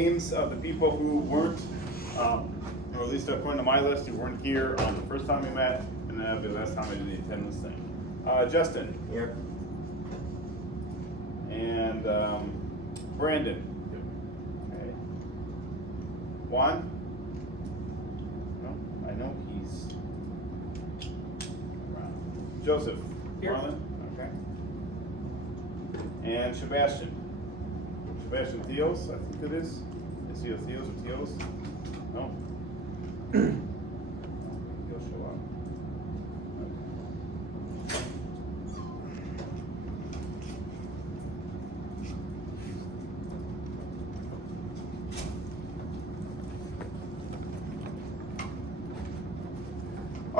Names of the people who weren't, or at least according to my list, who weren't here on the first time we met, and then the last time I did the attendance thing. Justin. Here. And Brandon. Okay. Juan? No, I know he's around. Joseph. Here. Marlon? Okay. And Sebastian. Sebastian Theos, I think it is. Is he a Theos or Theos? No? He'll show up.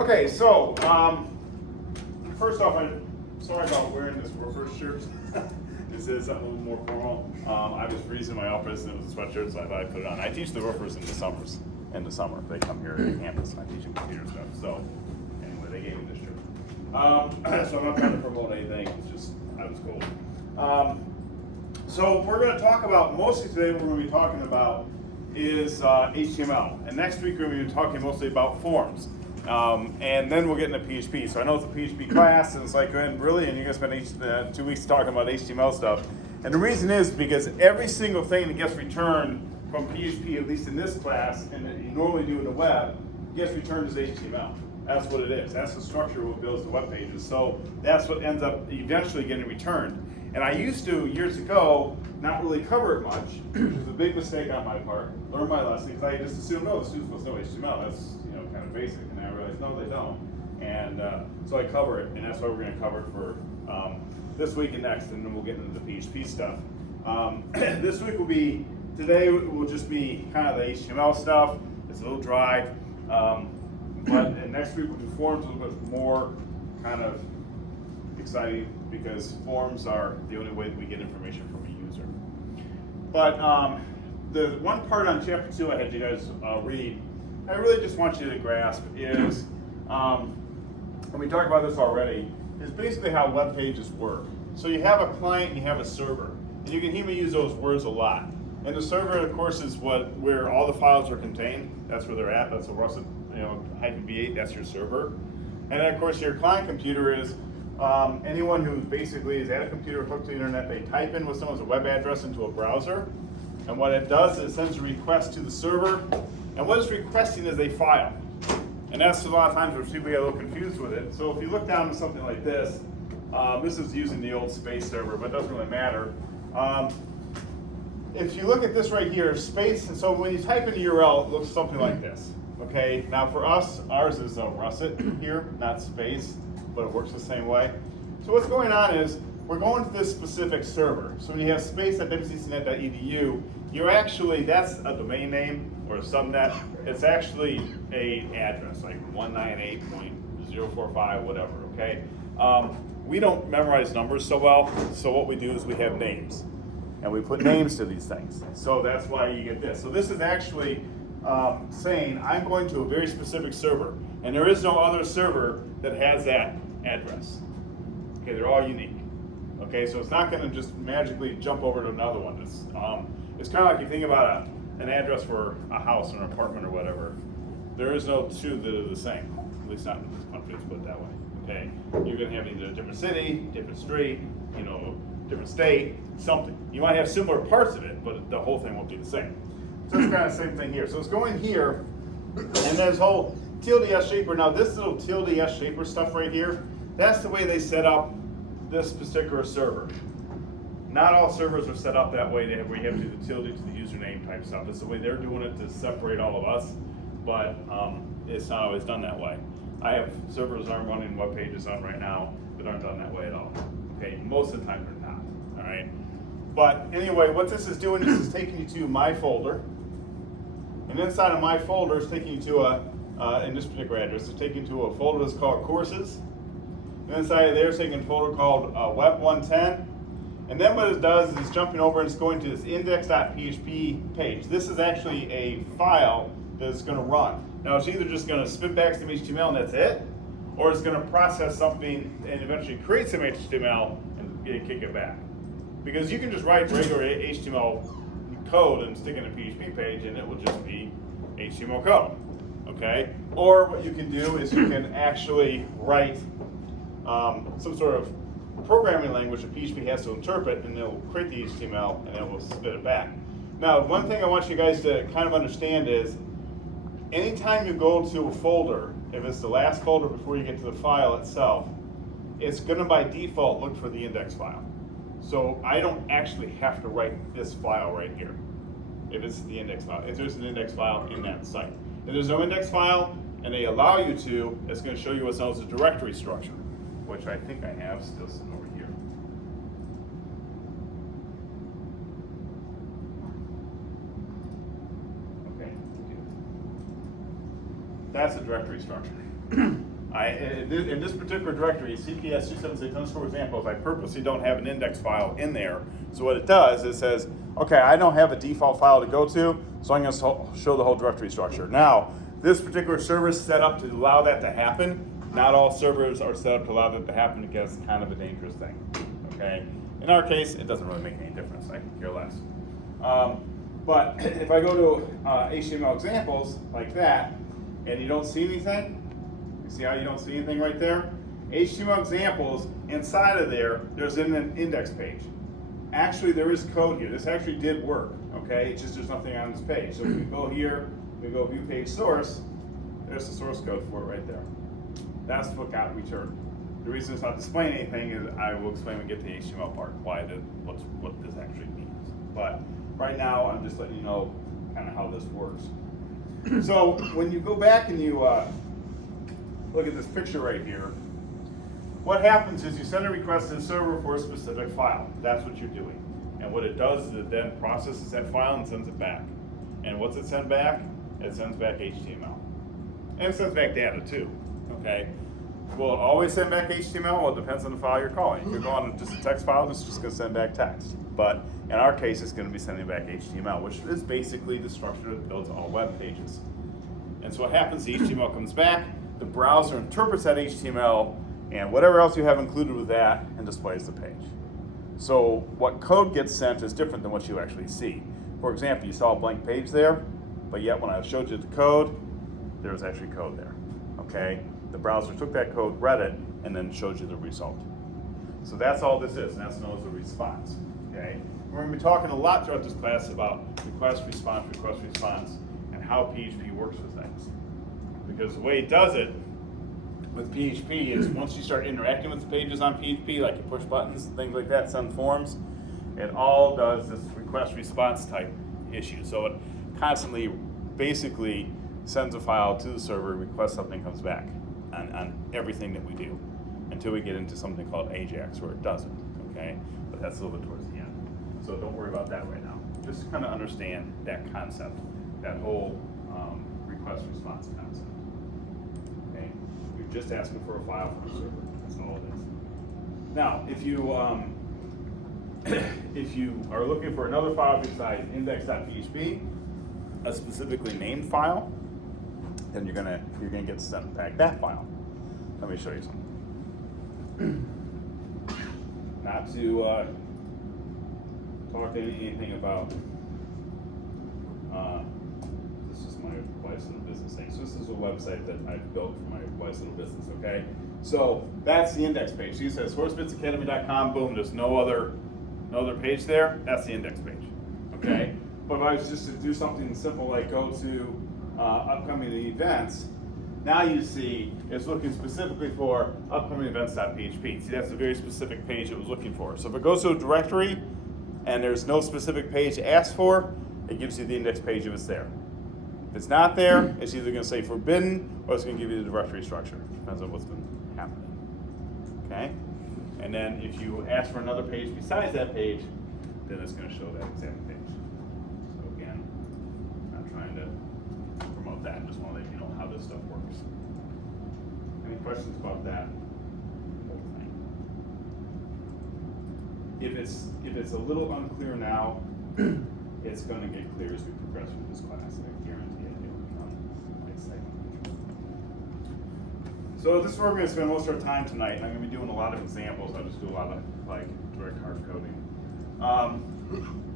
Okay, so first off, I'm sorry about wearing this worker shirt. This is a little more formal. I was freezing in my office and it was a sweatshirt, so I thought I'd put it on. I teach the roofers in the summer. They come here to campus and I teach them computer stuff. So anyway, they gave me this shirt. So I'm not trying to promote anything. It's just I was cold. So we're going to talk about, mostly today what we're going to be talking about is HTML. And next week we're going to be talking mostly about forms. And then we'll get into PHP. So I know it's a PHP class, and it's like, really? And you're going to spend 2 weeks talking about HTML stuff. And the reason is because every single thing that gets returned from PHP, at least in this class, and that you normally do in the web, gets returned as HTML. That's what it is. That's the structure of what builds the web pages. So that's what ends up eventually getting returned. And I used to, years ago, not really cover it much, which was a big mistake on my part. Learn my lesson, because I just assumed, oh, the students must know HTML. That's kind of basic. And I realized, no, they don't. And so I cover it, and that's why we're going to cover it for this week and next, and then we'll get into the PHP stuff. This week today will just be kind of the HTML stuff. It's a little dry. But next week we'll do forms a little bit more kind of exciting, because forms are the only way that we get information from a user. But the one part on chapter 2 I had you guys read, I really just want you to grasp is, and we talked about this already, is basically how web pages work. So you have a client and you have a server. And you can hear me use those words a lot. And the server, of course, is where all the files are contained. That's where they're at. That's a rusted, -v8, that's your server. And then, of course, your client computer is anyone who basically is at a computer hooked to the internet. They type in what someone's web address into a browser. And what it does is it sends a request to the server. And what it's requesting is a file. And that's a lot of times where people get a little confused with it. So if you look down to something like this, this is using the old space server, but it doesn't really matter. If you look at this right here, space, and so when you type in the URL, it looks something like this. Okay, now for us, ours is a russet here, not space, but it works the same way. So what's going on is, we're going to this specific server. So when you have space.wccnet.edu, you're actually, that's a domain name or a subnet. It's actually a address, like 198.045, whatever, okay? We don't memorize numbers so well, so what we do is we have names. And we put names to these things. So that's why you get this. So this is actually saying, I'm going to a very specific server. And there is no other server that has that address. Okay, they're all unique. Okay, so it's not going to just magically jump over to another one. It's kind of like you think about an address for a house or an apartment or whatever. There is no two that are the same, at least not in this country, let's put it that way. Okay, you're going to have either a different city, different street, different state, something. You might have similar parts of it, but the whole thing won't be the same. So it's kind of the same thing here. So it's going here, and there's whole tilde-s shaper. Now this little tilde-s shaper stuff right here, that's the way they set up this particular server. Not all servers are set up that way, where you have to do the tilde to the username type stuff. It's the way they're doing it to separate all of us, but it's not always done that way. I have servers I'm running web pages on right now that aren't done that way at all. Okay, most of the time they're not, all right? But anyway, what this is doing is it's taking you to my folder, and inside of my folder is taking you to in this particular address, it's taking you to a folder that's called courses. And inside of there, it's taking a folder called Web 110. And then what it does is it's jumping over and it's going to this index.php page. This is actually a file that it's going to run. Now it's either just going to spit back some HTML and that's it, or it's going to process something and eventually create some HTML and kick it back. Because you can just write regular HTML code and stick it in a PHP page, and it will just be HTML code, okay? Or what you can do is you can actually write some sort of programming language that PHP has to interpret, and it'll create the HTML, and it will spit it back. Now, one thing I want you guys to kind of understand is, anytime you go to a folder, if it's the last folder before you get to the file itself, it's going to by default look for the index file. So I don't actually have to write this file right here, if it's the index file, if there's an index file in that site. If there's no index file, and they allow you to, it's going to show you what's known as a directory structure, which I think I have still sitting over here. Okay, that's a directory structure. In this particular directory, Cps276 examples, I purposely don't have an index file in there. So what it does, it says, okay, I don't have a default file to go to, so I'm going to show the whole directory structure. Now, this particular server is set up to allow that to happen. Not all servers are set up to allow that to happen because it's kind of a dangerous thing, okay? In our case, it doesn't really make any difference. I can care less. But if I go to HTML examples like that, and you don't see anything, you see how you don't see anything right there? HTML examples, inside of there, there's an index page. Actually, there is code here. This actually did work, okay? It's just there's nothing on this page. So if we go here, we go view page source, there's the source code for it right there. That's what got returned. The reason it's not displaying anything is I will explain when we get to the HTML part, what this actually means. But right now, I'm just letting you know kind of how this works. So when you go back and you look at this picture right here, what happens is you send a request to the server for a specific file. That's what you're doing. And what it does is it then processes that file and sends it back. And what's it send back? It sends back HTML. And it sends back data too, okay? Will it always send back HTML? Well, it depends on the file you're calling. You could go on just a text file and it's just going to send back text. But in our case, it's going to be sending back HTML, which is basically the structure that builds all web pages. And so what happens, the HTML comes back, the browser interprets that HTML, and whatever else you have included with that, and displays the page. So what code gets sent is different than what you actually see. For example, you saw a blank page there, but yet when I showed you the code, there was actually code there, okay? The browser took that code, read it, and then showed you the result. So that's all this is, and that's known as a response, okay? We're going to be talking a lot throughout this class about request, response, and how PHP works with things. Because the way it does it with PHP is once you start interacting with the pages on PHP, like you push buttons and things like that, send forms, it all does this request response type issue. So it constantly basically sends a file to the server, requests something, comes back on everything that we do until we get into something called Ajax where it doesn't, okay? But that's a little bit towards the end. So don't worry about that right now. Just kind of understand that concept, that whole request response concept. Okay? You're just asking for a file from the server. That's all it is. Now, if you are looking for another file besides index.php, a specifically named file, then you're gonna get sent back that file. Let me show you something. Not to talk anything about. This is my wife's little business thing. So this is a website that I've built for my wife's little business. Okay, so that's the index page. So you said sourcebitsacademy.com. Boom. There's no other page there. That's the index page. Okay, but if I was just to do something simple like go to upcoming events, now you see it's looking specifically for upcoming events.php. See, that's a very specific page it was looking for. So if it goes to a directory and there's no specific page asked for, it gives you the index page if it's there. If it's not there, it's either going to say forbidden or it's going to give you the directory structure. Depends on what's been happening. Okay? And then if you ask for another page besides that page, then it's going to show that exact page. So again, I'm not trying to promote that. Just want to let you know how this stuff works. Any questions about that whole thing? If it's a little unclear now, it's going to get clear as we progress through this class. I guarantee it will become quite exciting. So this is where we're going to spend most of our time tonight. And I'm going to be doing a lot of examples. I'll just do a lot of like direct hard coding.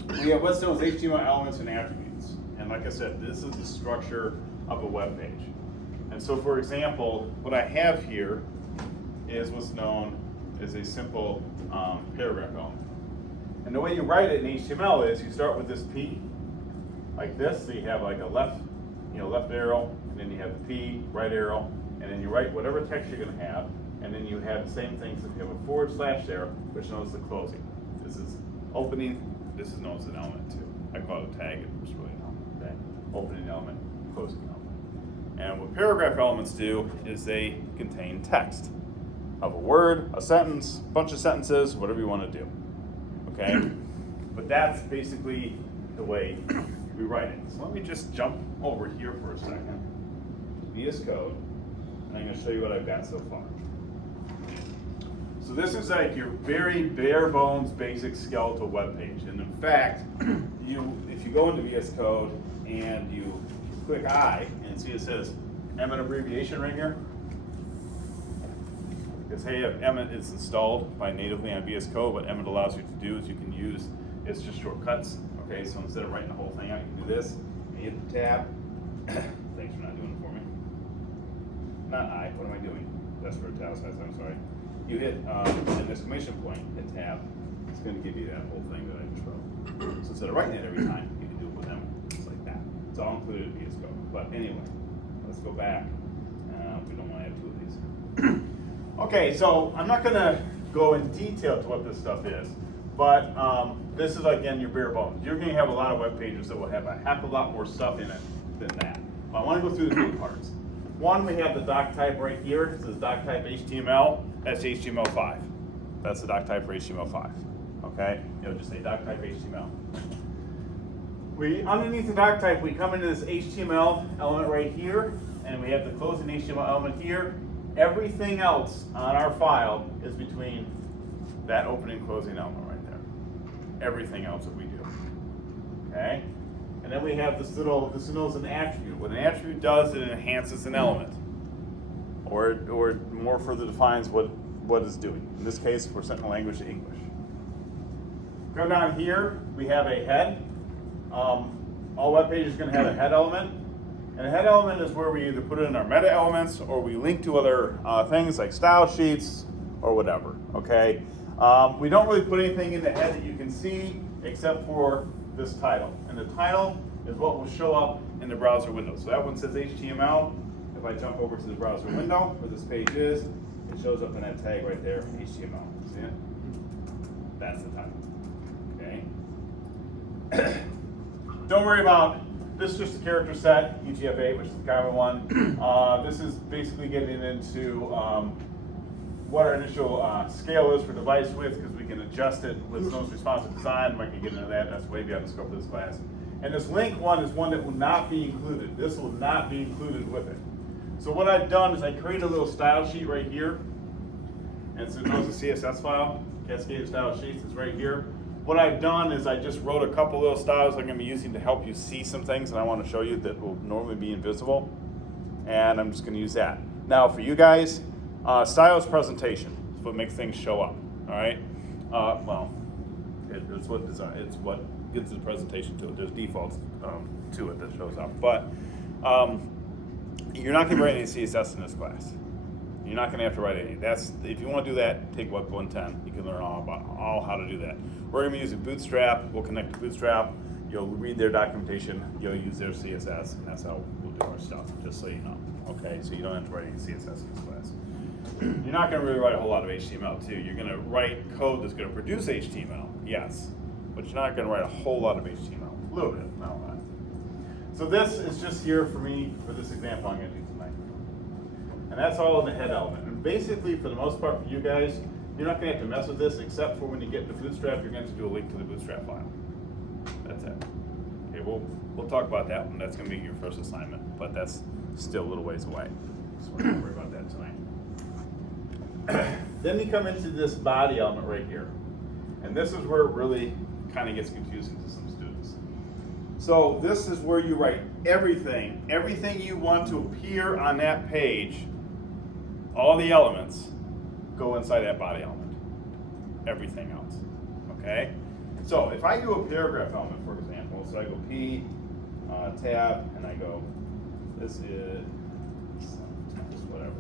we have what's known as HTML elements and attributes. And like I said, this is the structure of a web page. And so for example, what I have here is what's known as a simple paragraph element. And the way you write it in HTML is you start with this P, like this, so you have like a left arrow, and then you have the P, right arrow, and then you write whatever text you're going to have, and then you have the same things. If you have a forward slash there, which knows the closing. This is opening, this is known as an element too. I call it a tag, it's really an element. Okay? Opening element, closing element. And what paragraph elements do is they contain text of a word, a sentence, a bunch of sentences, whatever you want to do. Okay? But that's basically the way we write it. So let me just jump over here for a second. VS Code, and I'm going to show you what I've got so far. So this is like your very bare bones basic skeletal web page. And in fact, if you go into VS Code and you click I and see it says Emmet abbreviation right here. Because hey, Emmet is installed by natively on VS Code. What Emmet allows you to do is you can use it's just shortcuts. Okay, so instead of writing the whole thing out, you can do this. And you hit the tab. Thanks for not doing it for me. Not I. What am I doing? That's for italicized. I'm sorry. You hit an exclamation point, hit tab. It's going to give you that whole thing that I just wrote. So instead of writing it every time, you can do it with them. Just like that. It's all included in VS Code. But anyway, let's go back. We don't want to have two of these. Okay, so I'm not going to go in detail to what this stuff is, but this is again your bare bones. You're going to have a lot of web pages that will have a heck of a lot more stuff in it than that. But I want to go through the big parts. One, we have the doc type right here. It says doc type HTML. That's HTML5. That's the doc type for HTML5. Okay? It'll just say doc type HTML. Underneath the doc type, we come into this HTML element right here, and we have the closing HTML element here. Everything else on our file is between that opening and closing element right there. Everything else that we do. Okay? And then we have this is known as an attribute. What an attribute does, it enhances an element. Or more further defines what it's doing. In this case, we're setting the language to English. Go down here, we have a head. All web pages are going to have a head element. And a head element is where we either put it in our meta elements or we link to other things like style sheets or whatever. Okay? We don't really put anything in the head that you can see except for this title. And the title is what will show up in the browser window. So that one says HTML. If I jump over to the browser window where this page is, it shows up in that tag right there, HTML. See it? That's the title. Okay? Don't worry about this is just a character set, UTF-8, which is the common one. This is basically getting into what our initial scale is for device width, because we can adjust it with most responsive design. I can get into that. That's way beyond the scope of this class. And this link one is one that will not be included. This will not be included with it. So what I've done is I created a little style sheet right here. And so it knows the CSS file, Cascade Style Sheets, is right here. What I've done is I just wrote a couple little styles I'm going to be using to help you see some things that I want to show you that will normally be invisible. And I'm just going to use that. Now for you guys, style is presentation. It's what makes things show up. All right. It's what gives the presentation to it. There's defaults to it that shows up. But you're not going to write any CSS in this class. You're not going to have to write any. If you want to do that, take Web 110. You can learn all how to do that. We're going to be using Bootstrap. We'll connect to Bootstrap. You'll read their documentation. You'll use their CSS, and that's how we'll do our stuff. Just so you know. Okay, so you don't have to write any CSS in this class. You're not going to really write a whole lot of HTML too. You're going to write code that's going to produce HTML, yes, but you're not going to write a whole lot of HTML. A little bit, not a lot. So this is just here for me for this example I'm going to do tonight. And that's all in the head element. And basically, for the most part, for you guys, you're not going to have to mess with this, except for when you get into Bootstrap, you're going to have to do a link to the Bootstrap file. That's it. Okay, we'll talk about that one. That's going to be your first assignment, but that's still a little ways away. So we're not going to worry about that tonight. Then we come into this body element right here. And this is where it really kind of gets confusing to some students. So this is where you write everything you want to appear on that page. All the elements go inside that body element. Everything else, okay? So if I do a paragraph element, for example, so I go P, tab, and I go, this is whatever.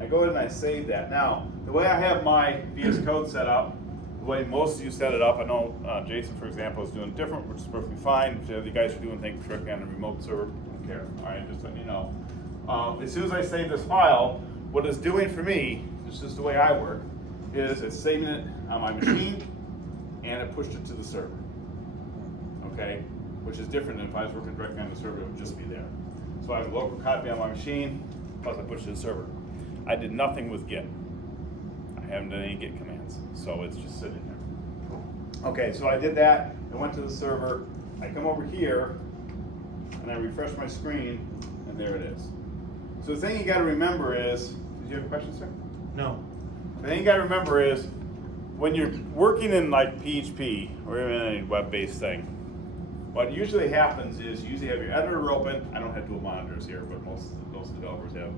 I go ahead and I save that. Now, the way I have my VS Code set up, the way most of you set it up, I know Jason, for example, is doing different, which is perfectly fine. If you guys are doing things directly on a remote server, don't care. All right, just letting you know. As soon as I save this file, what it's doing for me, this is the way I work, is it's saving it on my machine and it pushed it to the server. Okay, which is different than if I was working directly on the server, it would just be there. So I have a local copy on my machine, plus I push it to the server. I did nothing with Git. I haven't done any Git commands, so it's just sitting there. Okay, so I did that, I went to the server, I come over here, and I refresh my screen, and there it is. So the thing you gotta remember is, did you have a question, sir? No. The thing you gotta remember is, when you're working in like PHP, or even any web-based thing, what usually happens is you usually have your editor open. I don't have dual monitors here, but most developers have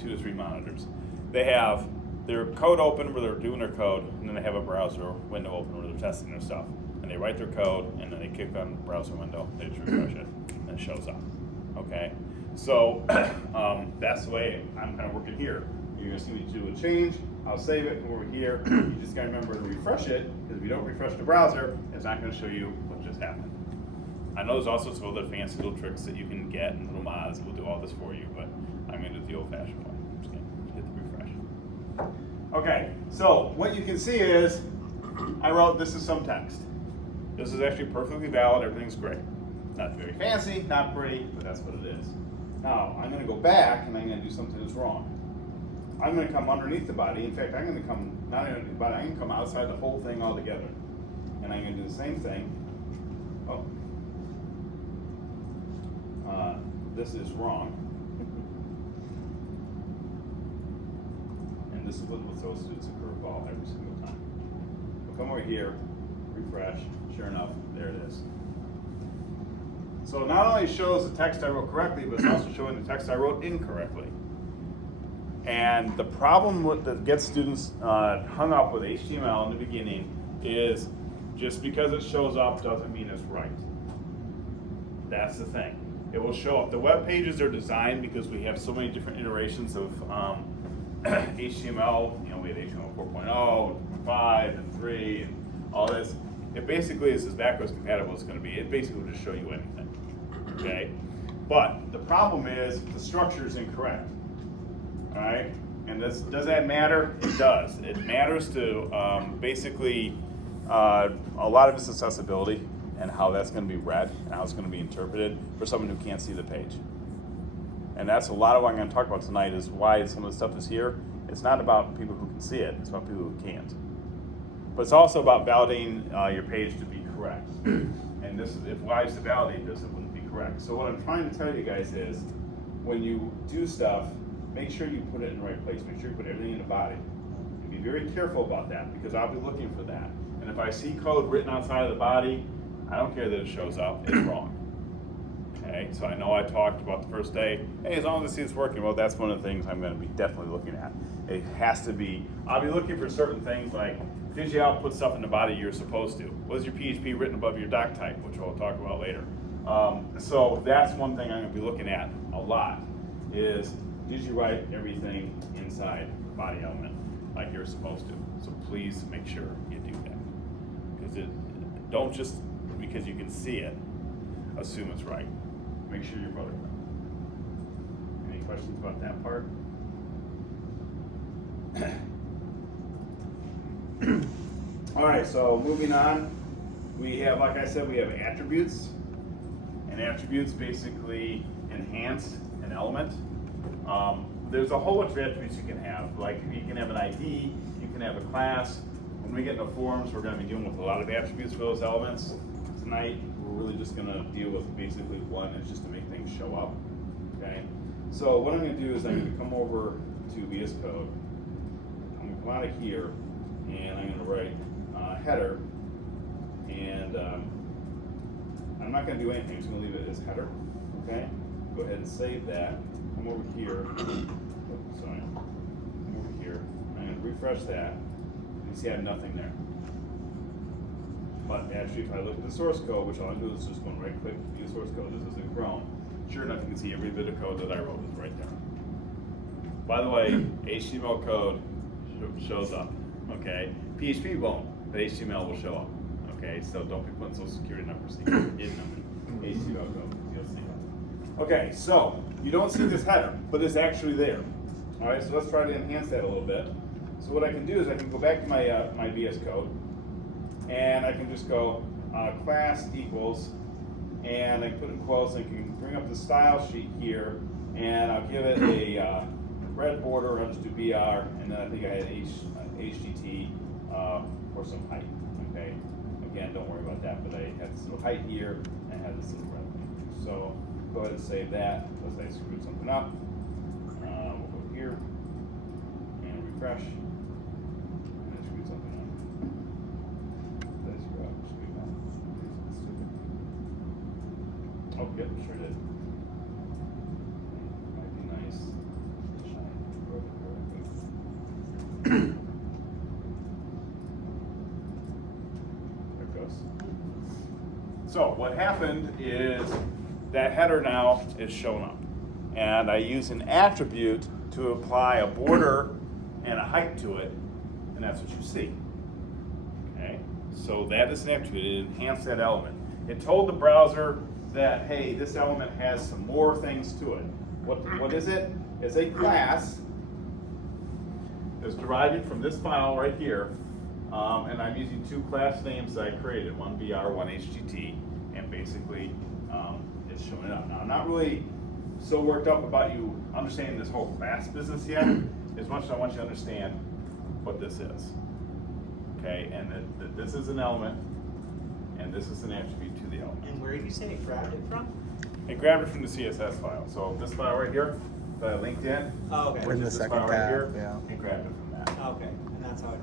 2 to 3 monitors. They have their code open where they're doing their code, and then they have a browser window open where they're testing their stuff. And they write their code, and then they click on the browser window, they just refresh it, and it shows up. Okay? So that's the way I'm kind of working here. You're gonna see me do a change, I'll save it, come over here. You just gotta remember to refresh it, because if you don't refresh the browser, it's not gonna show you what just happened. I know there's also some other fancy little tricks that you can get and little mods that will do all this for you, but I'm gonna do it the old-fashioned way. I'm just gonna hit the refresh. Okay, so what you can see is, I wrote, this is some text. This is actually perfectly valid, everything's great. Not very fancy, not pretty, but that's what it is. Now, I'm gonna go back and I'm gonna do something that's wrong. I'm gonna come underneath the body. In fact, I'm gonna come, not underneath the body, I'm gonna come outside the whole thing altogether. And I'm gonna do the same thing. Oh. This is wrong. And this is what throws students a curveball every single time. We'll come over here, refresh, sure enough, there it is. So not only shows the text I wrote correctly, but it's also showing the text I wrote incorrectly. And the problem that gets students hung up with HTML in the beginning is just because it shows up doesn't mean it's right. That's the thing. It will show up. The web pages are designed because we have so many different iterations of HTML. You know, we have HTML 4.0, 5, and 3, and all this. It basically is as backwards compatible as it's going to be. It basically will just show you anything. Okay? But the problem is the structure is incorrect. All right? And does that matter? It does. It matters to basically a lot of its accessibility and how that's going to be read and how it's going to be interpreted for someone who can't see the page. And that's a lot of what I'm going to talk about tonight is why some of the stuff is here. It's not about people who can see it, it's about people who can't. But it's also about validating your page to be correct. And this, if why is to validate this, it wouldn't be correct. So what I'm trying to tell you guys is, when you do stuff, make sure you put it in the right place. Make sure you put everything in the body. And be very careful about that, because I'll be looking for that. And if I see code written outside of the body, I don't care that it shows up, it's wrong. Okay, so I know I talked about the first day, hey, as long as I see it's working, well, that's one of the things I'm going to be definitely looking at. It has to be, I'll be looking for certain things like, did you output stuff in the body you're supposed to? Was your PHP written above your doc type, which we'll talk about later. So that's one thing I'm going to be looking at a lot, is did you write everything inside the body element like you're supposed to? So please make sure you do that. Because don't just, because you can see it, assume it's right. Make sure you're both. Any questions about that part? All right, so moving on, we have, like I said, we have attributes, and attributes basically enhance an element. There's a whole bunch of attributes you can have. Like you can have an ID, you can have a class. When we get into forms, we're going to be dealing with a lot of attributes for those elements. Tonight, we're really just going to deal with basically one, is just to make things show up. Okay. So what I'm going to do is I'm going to come over to VS Code. I'm going to come out of here, and I'm going to write header, and I'm not going to do anything. I'm just going to leave it as header. Okay. Go ahead and save that. Come over here. Oops, sorry. Come over here. I'm going to refresh that. You see I have nothing there. But actually, if I look at the source code, which all I do is just go and right click, view source code, this is in Chrome. Sure enough, you can see every bit of code that I wrote is right there. By the way, HTML code shows up, okay? PHP won't, but HTML will show up, okay? So don't be putting social security numbers in them. HTML code, you'll see it. Okay, so you don't see this header, but it's actually there. All right, so let's try to enhance that a little bit. So what I can do is I can go back to my my VS Code, and I can just go class equals, and I can put in quotes, and I can bring up the style sheet here, and I'll give it a red border. I'll just do BR, and then I think I had HTT for some height. Okay, again, don't worry about that, but I had this little height here, and I had this little red thing. So go ahead and save that, unless I screwed something up. We'll go here and refresh. And I screwed something up. Did I screw up? Screwed up. Oh, yep, sure did. Might be nice. There it goes. So what happened is that header now is shown up. And I use an attribute to apply a border and a height to it, and that's what you see. Okay, so that is an attribute. It enhanced that element. It told the browser that, hey, this element has some more things to it. What is it? It's a class that's derived from this file right here, and I'm using two class names that I created, one BR, one HTT, and basically it's showing it up. Now, I'm not really so worked up about you understanding this whole class business yet, as much as I want you to understand what this is. Okay, and that this is an element, and this is an attribute to the element. And where did you say it grabbed it from? It grabbed it from the CSS file. So this file right here that I linked in, Oh, okay. In the this second file right tab, here, yeah. it grabbed it from that. Okay, and that's how it.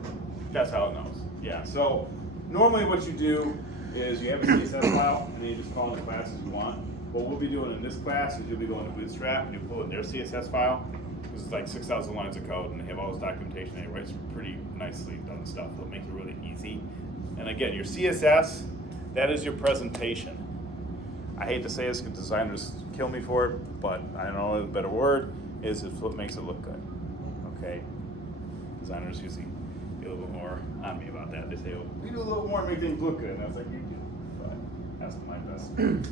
That's how it knows. Yeah. So normally what you do is you have a CSS file and then you just call in the classes you want. What we'll be doing in this class is you'll be going to Bootstrap and you pull in their CSS file. This is like 6,000 lines of code and they have all this documentation. It writes pretty nicely done stuff. It'll make it really easy. And again, your CSS, that is your presentation. I hate to say this because designers kill me for it, but I don't know the better word is it's what makes it look good. Okay? Designers usually get a little bit more on me about that. They say, oh, we do a little more to make things look good. And I was like, you do. But that's my best thing.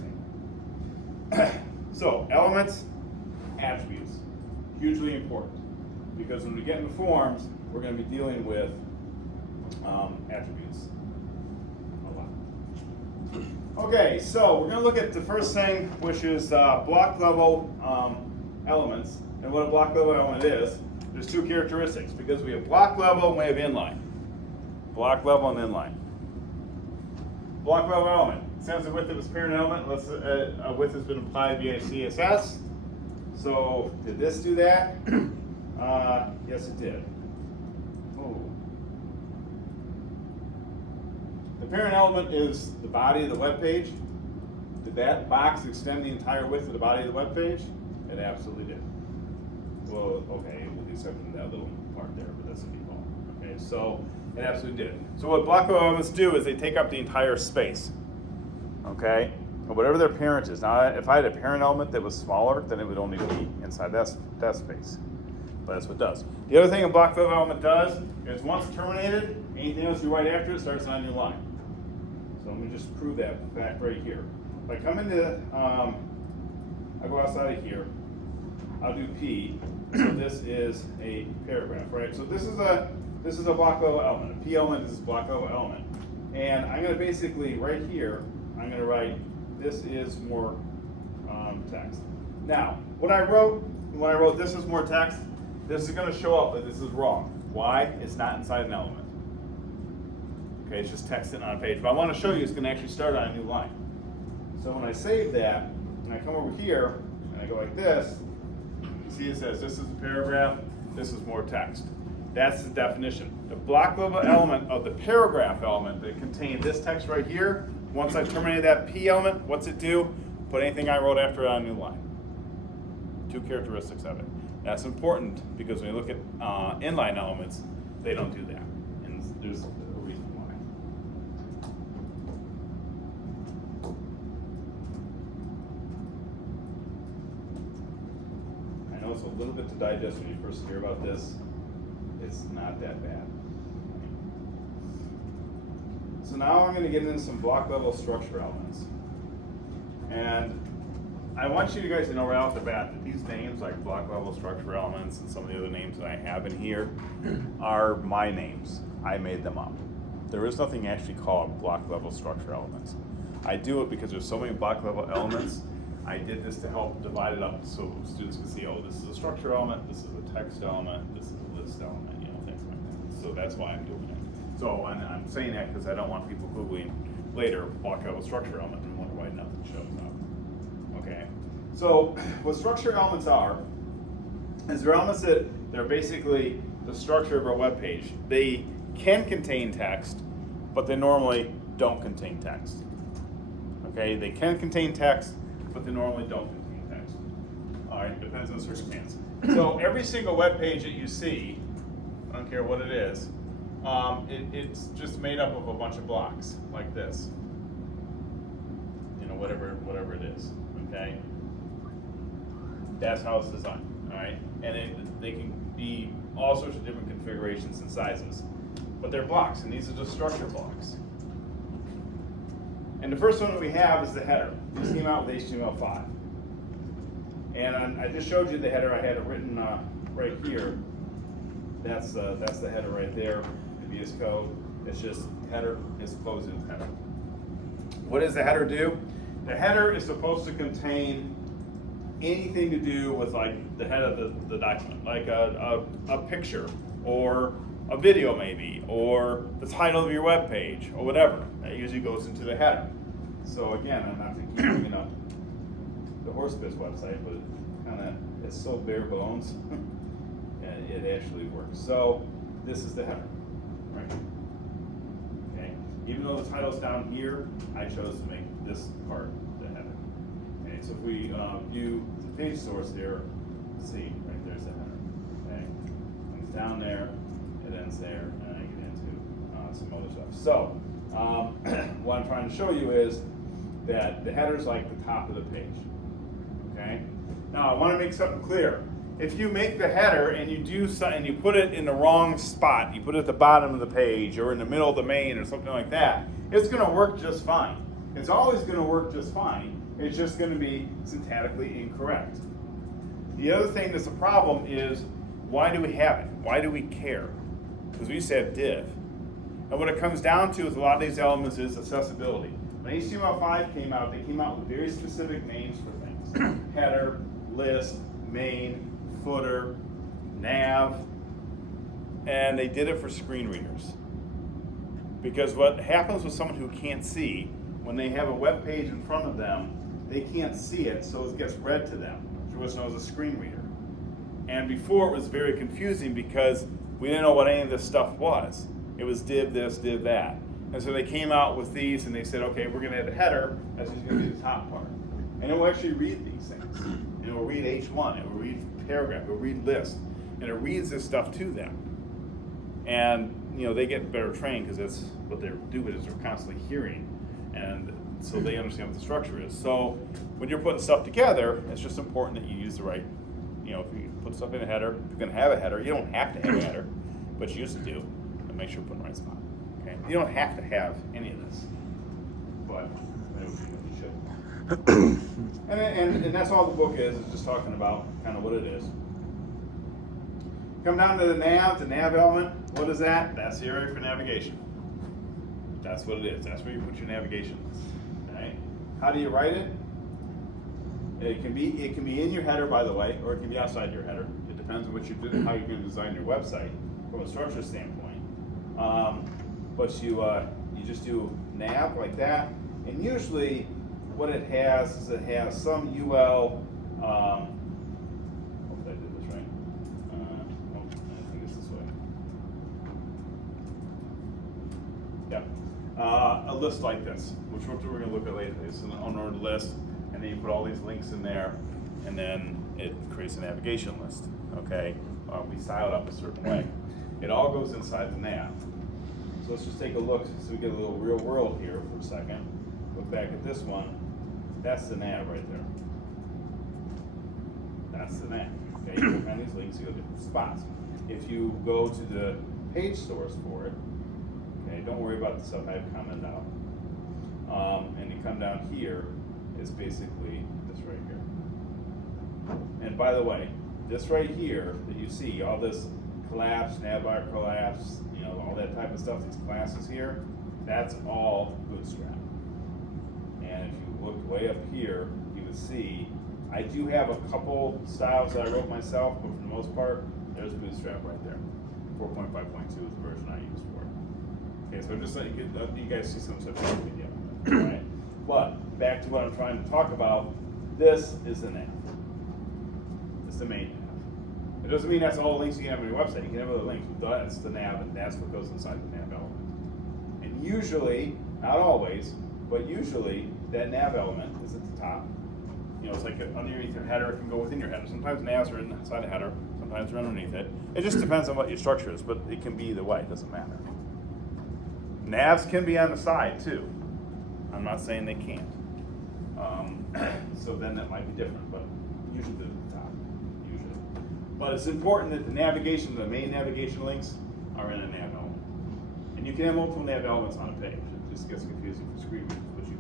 So, elements, attributes. Hugely important. Because when we get into forms, we're going to be dealing with attributes. Okay, so we're going to look at the first thing, which is block level elements. And what a block level element is, there's two characteristics, because we have block level and we have inline. Block level and inline. Block level element. Since the width of its parent element, width has been applied via CSS. So did this do that? Yes, it did. Oh. The parent element is the body of the web page. Did that box extend the entire width of the body of the web page? It absolutely did. Well, okay, with the exception of that little part there, but that's a default. Okay, so it absolutely did. So what block level elements do is they take up the entire space. Okay, or whatever their parent is. Now, if I had a parent element that was smaller, then it would only be inside that space. But that's what it does. The other thing a block level element does is once terminated, anything else you write after it starts on your line. So let me just prove that fact right here. If I come into, I go outside of here, I'll do P. So this is a paragraph, right? So this is a block level element. A P element is a block level element. And I'm going to basically, right here, I'm going to write, this is more text. Now, when I wrote this is more text, this is going to show up that this is wrong. Why? It's not inside an element. Okay, it's just text sitting on a page. But I want to show you it's going to actually start on a new line. So when I save that, and I come over here, and I go like this, you see it says this is a paragraph, this is more text. That's the definition. The block level element of the paragraph element that contained this text right here, once I terminated that P element, what's it do? Put anything I wrote after it on a new line. Two characteristics of it. That's important because when you look at inline elements, they don't do that. And there's a reason why. it's a little bit to digest when you first hear about this. It's not that bad. So now I'm going to get into some block level structure elements. And I want you guys to know right off the bat that these names, like block level structure elements and some of the other names that I have in here, are my names. I made them up. There is nothing actually called block level structure elements. I do it because there's so many block level elements. I did this to help divide it up so students can see, oh, this is a structure element, this is a text element, this is a list element, you know, things like that. So that's why I'm doing it. So I'm saying that because I don't want people Googling later block level structure element and wonder why nothing shows up. Okay. So what structure elements are is they're elements that they're basically the structure of our web page. They can contain text, but they normally don't contain text. Okay, they can contain text, but they normally don't contain text. All right, depends on the circumstance. So every single web page that you see, I don't care what it is, it's just made up of a bunch of blocks like this. You know, whatever it is. Okay, that's how it's designed. All right, and they can be all sorts of different configurations and sizes, but they're blocks, and these are just structure blocks. And the first one that we have is the header. This came out with HTML5. And I just showed you the header. I had it written right here. That's the header right there, the VS Code. It's just header is closing header. What does the header do? The header is supposed to contain anything to do with like the head of the document, like a picture or a video maybe, or the title of your web page, or whatever. That usually goes into the header. So again, I'm not to keep bringing up the HorseBiz website, but it's so bare bones, and it actually works. So this is the header, right? Okay. Even though the title's down here, I chose to make this part the header. Okay. So if we view the page source there, see right there's the header. Okay. It's down there. It ends there, and I get into some other stuff. So, what I'm trying to show you is that the header is like the top of the page. Okay. Now, I want to make something clear. If you make the header and you do something, and you put it in the wrong spot, you put it at the bottom of the page or in the middle of the main or something like that, it's going to work just fine. It's always going to work just fine. It's just going to be syntactically incorrect. The other thing that's a problem is, why do we have it? Why do we care? Because we used to have div. And what it comes down to is a lot of these elements is accessibility. When HTML5 came out, they came out with very specific names for things. Header, list, main, footer, nav, and they did it for screen readers. Because what happens with someone who can't see, when they have a web page in front of them, they can't see it, so it gets read to them through what's known as a screen reader. And before it was very confusing because we didn't know what any of this stuff was. It was div this, div that. And so they came out with these and they said, okay, we're gonna have a header, that's just gonna be the top part. And it will actually read these things. And it will read H1, it will read paragraph, it will read list. And it reads this stuff to them. And you know, they get better trained because that's what they're doing is they're constantly hearing. And so they understand what the structure is. So when you're putting stuff together, it's just important that you use the right, you know, if you put stuff in a header, you're gonna have a header. You don't have to have a header, but you used to do. And make sure you put it in the right spot. Okay? You don't have to have any of this, but you should. and that's all the book is just talking about kind of what it is. Come down to the nav element. What is that? That's the area for navigation. That's what it is. That's where you put your navigation list. Okay? How do you write it? It can be in your header, by the way, or it can be outside your header. It depends on what you do, how you're going to design your website from a structure standpoint. But you just do nav like that, and usually what it has is it has some UL. Hope I did this right. I think it's this way. Yeah, a list like this, which we're going to look at later. It's an unordered list, and then you put all these links in there, and then it creates a navigation list. Okay, we style it up a certain way. It all goes inside the nav. So let's just take a look so we get a little real world here for a second. Look back at this one. That's the nav right there. That's the nav. Okay, you find these links, you go to different spots. If you go to the page source for it, okay, don't worry about the stuff I've commented out. And you come down here, is basically this right here. And by the way, this right here that you see, all this collapse, navbar collapse, you know, all that type of stuff, these classes here, that's all Bootstrap. And if you look way up here, you would see, I do have a couple styles that I wrote myself, but for the most part, there's Bootstrap right there. 4.5.2 is the version I use for it. Okay, so just let you guys see some stuff in the video, right? But back to what I'm trying to talk about, this is the nav. It's the main nav. It doesn't mean that's all the links you can have on your website. You can have other links, but that's the nav, and that's what goes inside the nav element. And usually, not always, but usually, that nav element is at the top. You know, it's like underneath your header, it can go within your header. Sometimes navs are inside the header, sometimes they're underneath it. It just depends on what your structure is, but it can be either way, it doesn't matter. Navs can be on the side too. I'm not saying they can't. So then that might be different, but usually they're at the top, usually. But it's important that the navigation, the main navigation links are in a nav element. And you can have multiple nav elements on a page. It just gets confusing for screen readers, but you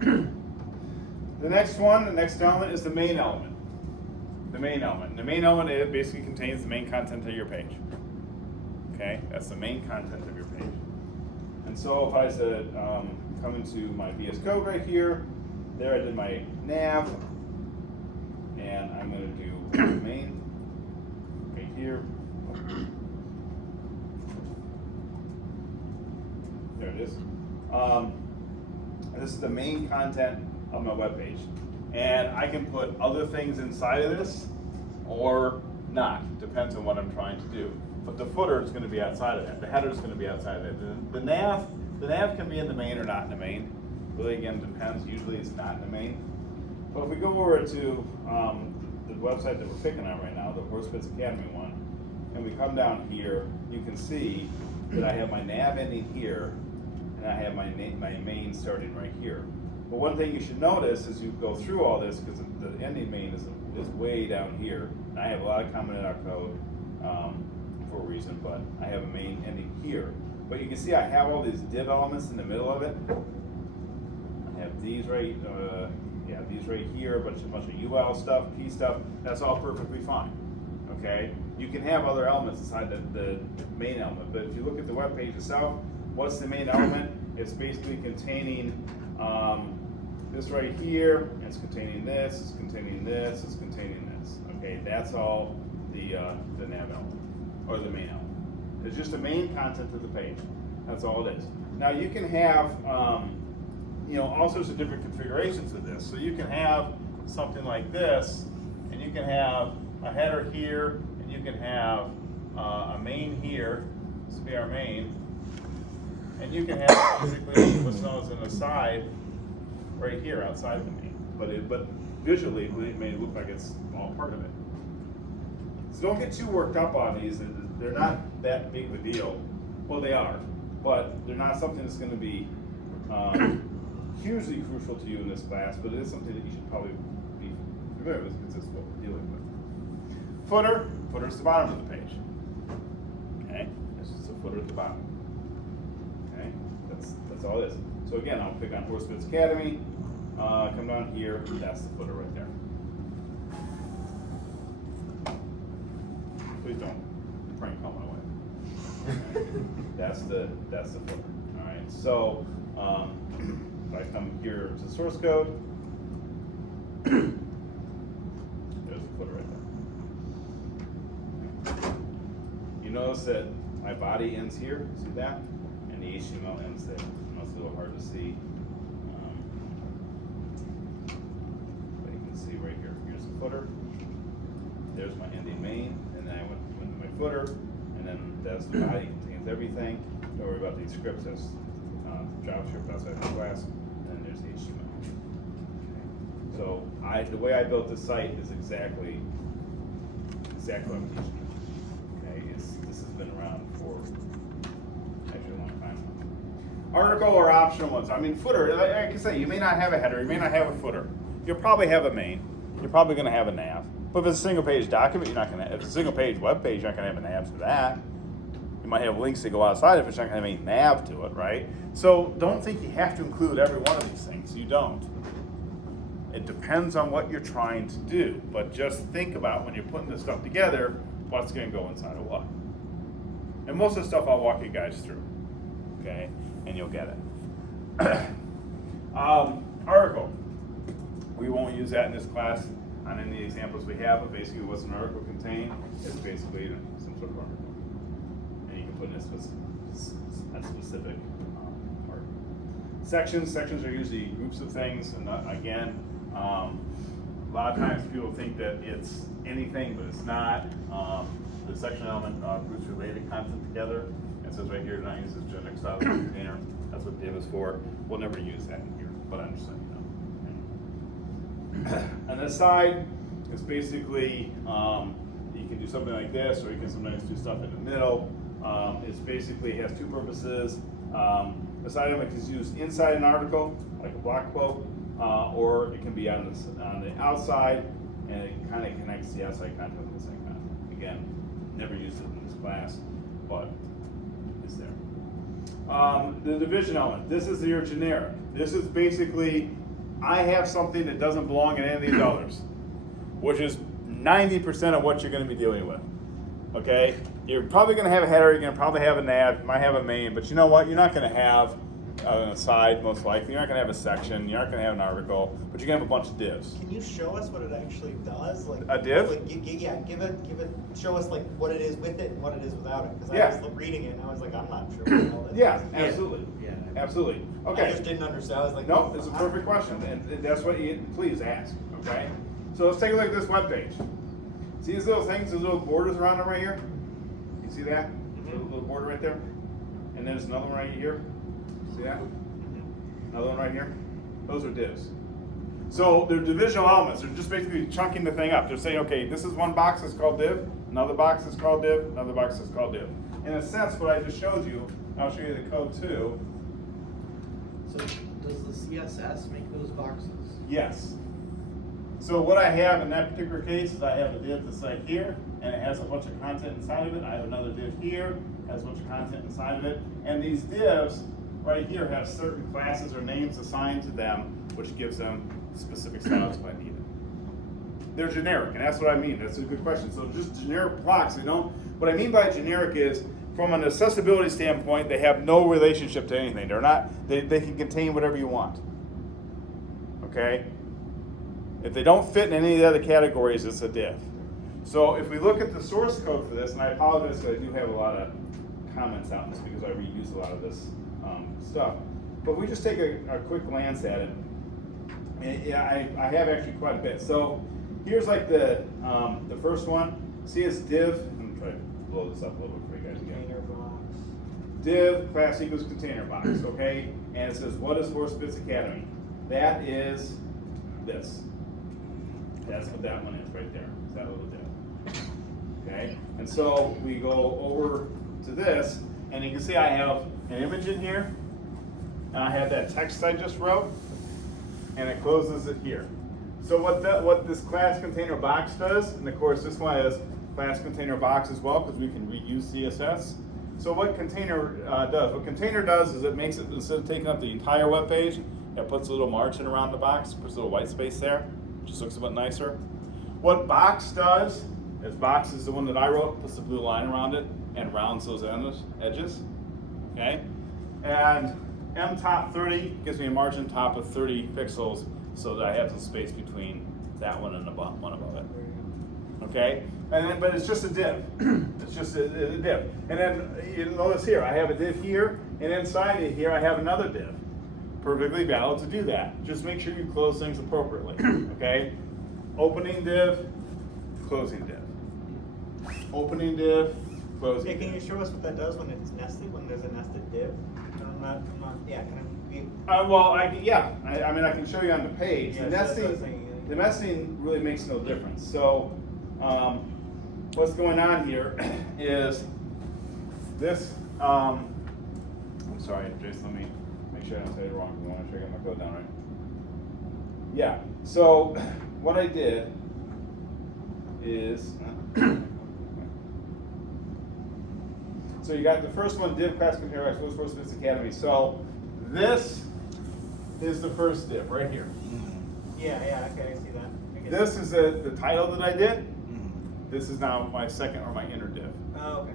can do. The next one, the next element is the main element. The main element. The main element, it basically contains the main content of your page. Okay, that's the main content of your page. And so if I said, come into my VS Code right here, there I did my nav, and I'm going to do main right here. There it is. This is the main content of my web page, and I can put other things inside of this or not, depends on what I'm trying to do. But the footer is going to be outside of that. The header is going to be outside of that. The nav can be in the main or not in the main. Really, again, depends. Usually, it's not in the main. But if we go over to the website that we're picking on right now, the Horsebits Academy one, and we come down here, you can see that I have my nav ending here, and I have my main starting right here. But one thing you should notice as you go through all this, because the ending main is way down here, and I have a lot of commented out code for a reason, but I have a main ending here. But you can see I have all these div elements in the middle of it. I have these right, these right here, a bunch of UL stuff, P stuff. That's all perfectly fine. Okay, you can have other elements inside the main element, but if you look at the web page itself, what's the main element? It's basically containing this right here, and it's containing this, it's containing this, it's containing this. Okay, that's all the nav element, or the main element. It's just the main content of the page. That's all it is. Now you can have, all sorts of different configurations of this. So you can have something like this, and you can have a header here, and you can have a main here. This will be our main, and you can have basically what's known as an aside right here outside the main. But visually, it may look like it's all part of it. So don't get too worked up on these. They're not that big of a deal. Well, they are, but they're not something that's going to be hugely crucial to you in this class, but it is something that you should probably be familiar with because it's what we're dealing with. Footer is the bottom of the page. Okay, this is the footer at the bottom. Okay, that's all it is. So again, I'll pick on Horsebits Academy, come down here, that's the footer right there. Please don't prank call my wife. That's the footer. All right. So if I come here to source code, there's the footer right there. You notice that my body ends here. See that? And the HTML ends there. It's a little hard to see. But you can see right here. Here's the footer. There's my ending main, and then I went to my footer, and then that's the body, contains everything. Don't worry about these scripts, that's JavaScript outside the class, and then there's the HTML. Okay. So the way I built this site is exactly what I'm teaching you. Okay, this has been around for actually a long time. Article or optional ones. I mean, footer, like I say, you may not have a header, you may not have a footer. You'll probably have a main. you're probably going to have a nav. But if it's a single page document, you're not going to. If it's a single page web page, you're not going to have a nav for that. You might have links that go outside of it, but you're not going to have any nav to it, right? So don't think you have to include every one of these things. You don't. It depends on what you're trying to do, but just think about when you're putting this stuff together, what's going to go inside of what. And most of the stuff I'll walk you guys through, okay? And you'll get it. Article. We won't use that in this class on any of the examples we have, but basically what's an article contain is basically some sort of article. And you can put in a specific part. Sections are usually groups of things, and again, a lot of times people think that it's anything, but it's not. The section element groups related content together. It says right here, do not use this generic style container. That's what div is for. We'll never use that in here, but I'm just letting you know. On this side, it's basically, you can do something like this, or you can sometimes do stuff in the middle. It's basically has two purposes. A side element is used inside an article, like a block quote, or it can be on the outside, and it kind of connects the outside content with the inside content. Again, never used it in this class, but it's there. The division element. This is your generic. This is basically, I have something that doesn't belong in any of these others, which is 90% of what you're going to be dealing with. Okay? You're probably going to have a header, you're going to probably have a nav, you might have a main, but you know what? You're not going to have an aside, most likely. You're not going to have a section, you're not going to have an article, but you're going to have a bunch of divs. Can you show us what it actually does? Like A div? Like, yeah, give it. Show us like what it is with it and what it is without it. Because Yeah. I was reading it and I was like, I'm not sure what all that Yeah, is. absolutely. Yeah. Absolutely. I Okay. just didn't understand. I was like, No, it's a perfect question, and that's what you please ask. Okay. So let's take a look at this web page. See these little things, those little borders around them right here? You see that? Little border right there? And then there's another one right here. See that? Another one right here. Those are divs. So they're divisional elements. They're just basically chunking the thing up. They're saying, okay, this is one box that's called div, another box is called div, another box is called div. In a sense, what I just showed you, I'll show you the code too. So does the CSS make those boxes? Yes. So what I have in that particular case is I have a div that's like here, and it has a bunch of content inside of it. I have another div here, has a bunch of content inside of it. And these divs right here have certain classes or names assigned to them, which gives them specific styles if I need it. They're generic, and that's what I mean. That's a good question. So just generic blocks, what I mean by generic is, from an accessibility standpoint, they have no relationship to anything. They're not, they can contain whatever you want. Okay? If they don't fit in any of the other categories, it's a div. So if we look at the source code for this, and I apologize because I do have a lot of comments out in this because I reuse a lot of this stuff. But we just take a quick glance at it. And yeah, I have actually quite a bit. So here's like the first one. See it's div. I'm gonna try to blow this up a little bit for you guys again. Container box. Div class equals container box, okay? And it says, what is Horse Bits Academy? That is this. That's what that one is right there. It's that little div. Okay? And so we go over to this, and you can see I have an image in here, and I have that text I just wrote, and it closes it here. So what this class container box does, and of course this one is class container box as well because we can reuse CSS. So what container does is it makes it, instead of taking up the entire web page, it puts a little margin around the box, puts a little white space there, just looks a bit nicer. What box does is box is the one that I wrote, puts the blue line around it and rounds those edges, okay? And M top 30 gives me a margin top of 30 pixels so that I have the space between that one and the one above it. Okay? But it's just a div. It's just a div. And then you notice here, I have a div here, and inside of here I have another div. Perfectly valid to do that. Just make sure you close things appropriately. Okay? Opening div, closing div. Opening div, closing Hey, can div. you show us what that does when it's nested? When there's a nested div? Yeah. Can I? I mean, I can show you on the page. Yeah, The that's what I was nesting, thinking. the nesting really makes no difference. So, what's going on here is this. I'm sorry, Jason. Let me make sure I don't say it wrong. I want to make sure I got my code down right. Yeah. So what I did is, so you got the first one, div class compare x, Willis Force Business Academy. So this is the first div right here. Yeah, okay, I see that. I get This it. is the title that I did. This is now my second or my inner div. Oh, okay.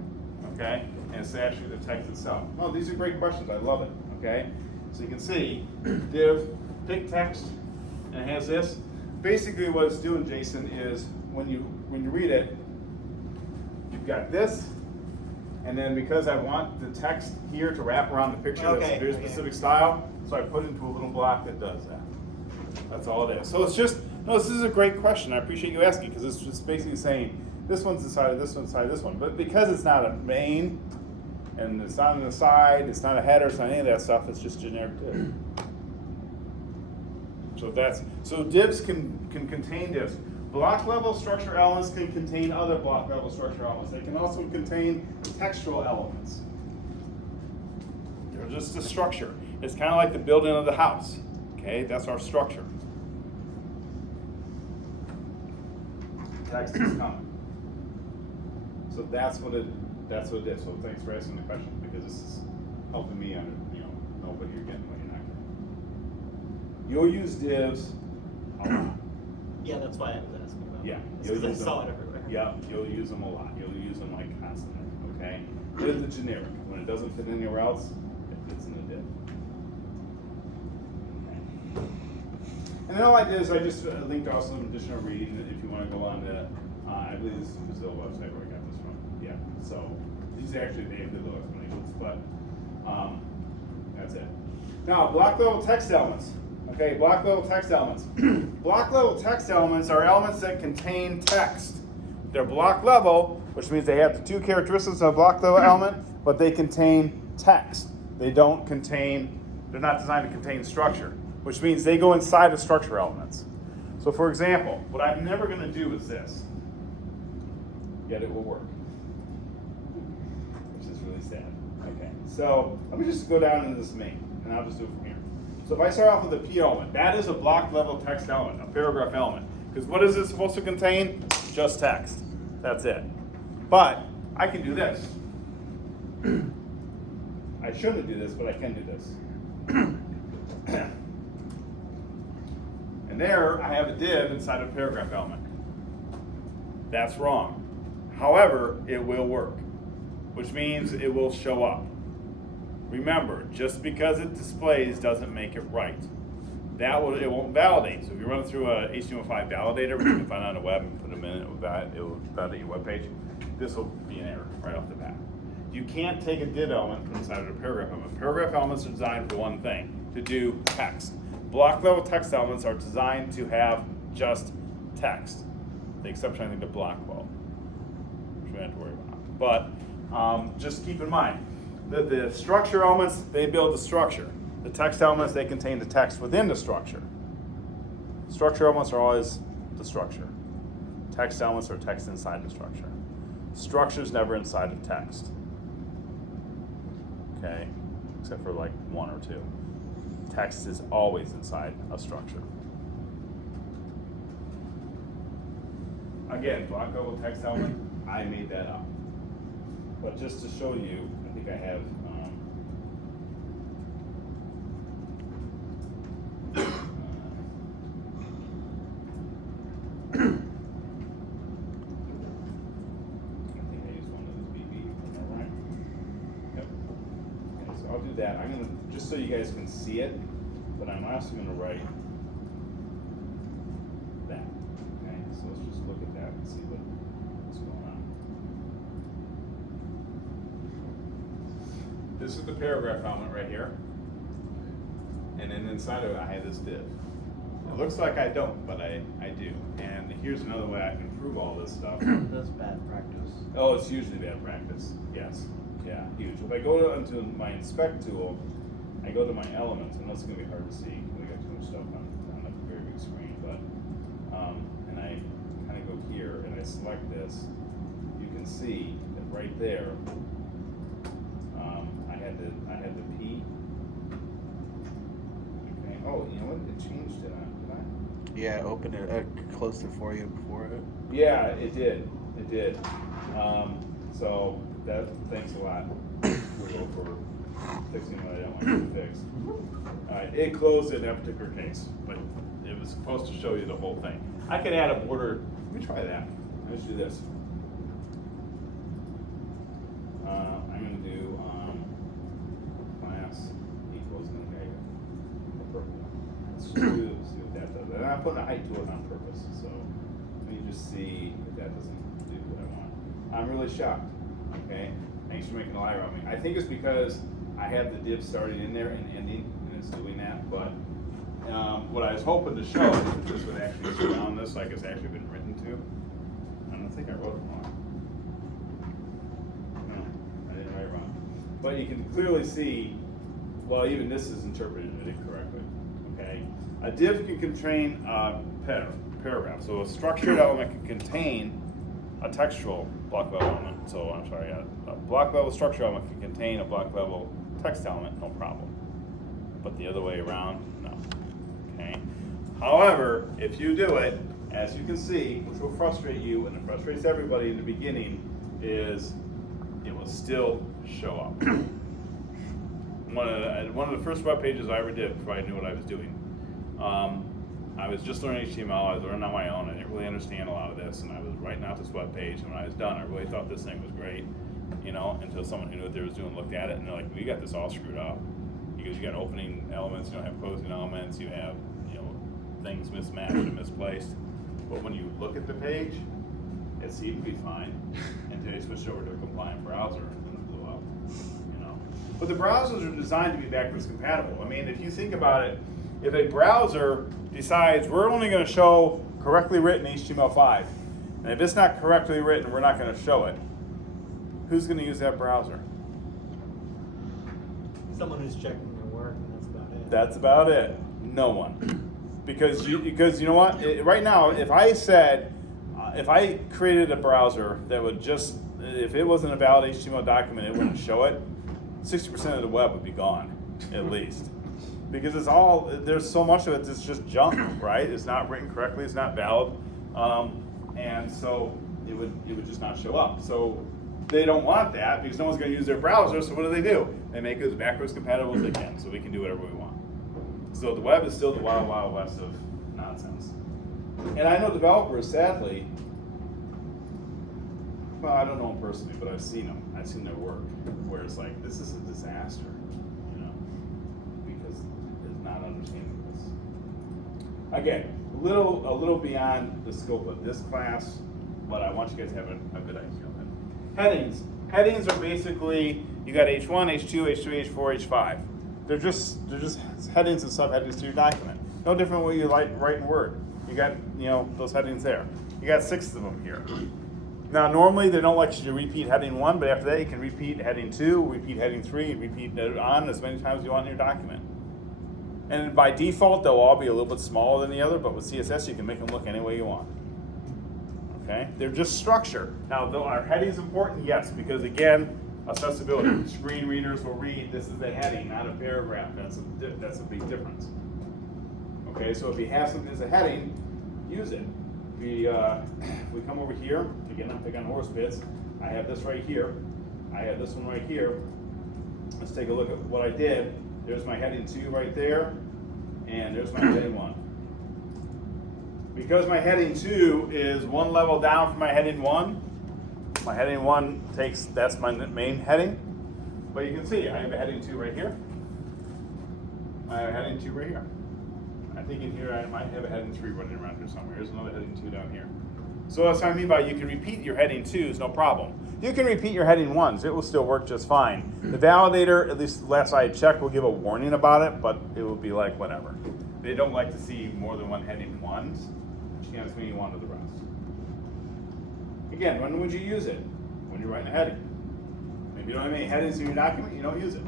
Okay? And it's actually the text itself. Oh, these are great questions. I love it. Okay? So you can see div, pick text, and it has this. Basically what it's doing, Jason, is when you read it, you've got this, and then because I want the text here to wrap around the picture, that's a very specific style, so I put it into a little block that does that. That's all it is. So it's just, no, this is a great question. I appreciate you asking, because it's just basically saying, this one's inside of this one's inside of this one. But because it's not a main, and it's not on the side, it's not a header, it's not any of that stuff, it's just generic div. So divs can contain divs. Block level structure elements can contain other block level structure elements. They can also contain textual elements. They're just a structure. It's kind of like the building of the house. Okay, that's our structure. Text is coming. So that's what it is. So thanks for asking the question, because this is helping me know what you're getting, what you're not getting. You'll use divs a lot. Yeah, that's why I was asking about. Yeah, Because I saw it everywhere. Yeah, you'll use them a lot. You'll use them like constantly. Okay. Div's the generic. When it doesn't fit anywhere else, it fits in the div. Okay. And then all I did is I just linked also some additional reading if you want to go on to. I believe this is the Brazil website where I got this from. Yeah. So these actually they have good little explanations, but that's it. Now block level text elements. Okay, block level text elements. Block level text elements are elements that contain text. They're block level, which means they have the two characteristics of a block level element, but they contain text. They're not designed to contain structure, which means they go inside of structure elements. So for example, what I'm never going to do is this, yet it will work, which is really sad. Okay, so let me just go down into this main, and I'll just do it from here. So if I start off with a P element, that is a block level text element, a paragraph element. Because what is it supposed to contain? Just text. That's it. But I can do this. I shouldn't do this, but I can do this. And there I have a div inside of a paragraph element. That's wrong. However, it will work, which means it will show up. Remember, just because it displays doesn't make it right. It won't validate. So if you run it through a HTML5 validator, which you can find on the web and put them in, it will validate your web page. This will be an error right off the bat. You can't take a div element from inside of a paragraph element. Paragraph elements are designed for one thing, to do text. Block level text elements are designed to have just text. The exception, I think, to block level, which we don't have to worry about. But just keep in mind that the structure elements, they build the structure. The text elements, they contain the text within the structure. Structure elements are always the structure. Text elements are text inside the structure. Structure is never inside of text. Okay, except for like one or two. Text is always inside a structure. Again, block level text element, I made that up. But just to show you, I think I have I'll do that. I'm gonna, just so you guys can see it, but I'm also gonna write that. Okay, so let's just look at that and see what's going on. This is the paragraph element right here. And then inside of it I have this div. It looks like I don't, but I do. And here's another way I can prove all this stuff. That's bad practice. Oh, it's usually bad practice, yes. Yeah, huge. If I go into my inspect tool, I go to my elements, and that's gonna be hard to see. We got too much stuff on a very big screen, but and I kind of go here and I select this. You can see that right there, I had the P. Okay. Oh, you know what? It changed it on. Did I? Yeah, open it, closed it for you before it. Yeah, it did. It did. So thanks a lot, Google, for fixing what I don't want you to fix. It closed in that particular case, but it was supposed to show you the whole thing. I could add a border. Let me try that. Let's do this. I'm going to do class equals negative. Let's see what that does. And I'm putting a height to it on purpose, so let me just see if that doesn't do what I want. I'm really shocked. Okay, thanks for making a lie around me. I think it's because I have the div starting in there and ending, and it's doing that. But what I was hoping to show is that this would actually surround this like it's actually been written to. I don't think I wrote it wrong. No, I didn't write it wrong. But you can clearly see, well, even this is interpreted incorrectly. Okay, a div can contain a paragraph. So a structured element can contain a textual block level element. So I'm sorry, a block level structure element can contain a block level text element, no problem. But the other way around, no. Okay. However, if you do it, as you can see, which will frustrate you and it frustrates everybody in the beginning, is it will still show up. One of the first web pages I ever did before I knew what I was doing. I was just learning HTML, I was learning on my own, I didn't really understand a lot of this, and I was writing out this web page, and when I was done, I really thought this thing was great, you know, until someone who knew what they was doing looked at it, and they're like, we got this all screwed up, because you got opening elements, you don't have closing elements, you have, you know, things mismatched and misplaced, but when you look at the page, it seemed to be fine, until you switched over to a compliant browser, and then it blew up, you know. But the browsers are designed to be backwards compatible. I mean, if you think about it, if a browser decides we're only going to show correctly written HTML5, and if it's not correctly written, we're not going to show it, who's going to use that browser? Someone who's checking their work, and that's about it. That's about it. No one. Because you know what? Right now, if I said, if I created a browser that would just, if it wasn't a valid HTML document, it wouldn't show it, 60% of the web would be gone, at least. Because it's all, there's so much of it that's just junk, right? It's not written correctly, it's not valid, and so it would just not show up. So they don't want that because no one's going to use their browser, so what do? They make it as backwards compatible as they can, so we can do whatever we want. So the web is still the wild, wild west of nonsense. And I know developers, sadly, well, I don't know them personally, but I've seen them. I've seen their work, where it's like, this is a disaster, you know, because it's not understanding this. Again, a little beyond the scope of this class, but I want you guys to have a good idea of it. Headings. Headings are basically, you got H1, H2, H3, H4, H5. They're just headings and subheadings to your document. No different what you write in Word. You got, you know, those headings there. You got 6 of them here. Now, normally they don't like you to repeat heading 1, but after that you can repeat heading 2, repeat heading 3, and repeat it on as many times as you want in your document. And by default, they'll all be a little bit smaller than the other, but with CSS you can make them look any way you want. Okay? They're just structure. Now, though, are headings important? Yes, because again, accessibility. Screen readers will read, this is a heading, not a paragraph. That's a big difference. Okay, so if you have something as a heading, use it. We come over here, again, I'm picking on horse bits. I have this right here. I have this one right here. Let's take a look at what I did. There's my heading 2 right there, and there's my heading 1. Because my heading 2 is one level down from my heading 1, my heading 1 that's my main heading. But you can see I have a heading 2 right here. I have a heading 2 right here. I think in here I might have a heading 3 running around here somewhere. Here's another heading 2 down here. So that's what I mean by you can repeat your heading 2s, no problem. You can repeat your heading 1s. It will still work just fine. The validator, at least last I checked, will give a warning about it, but it will be like whatever. They don't like to see more than one heading 1s. You can't just mean you want to the rest. Again, when would you use it? When you're writing a heading. If you don't have any headings in your document, you don't use it.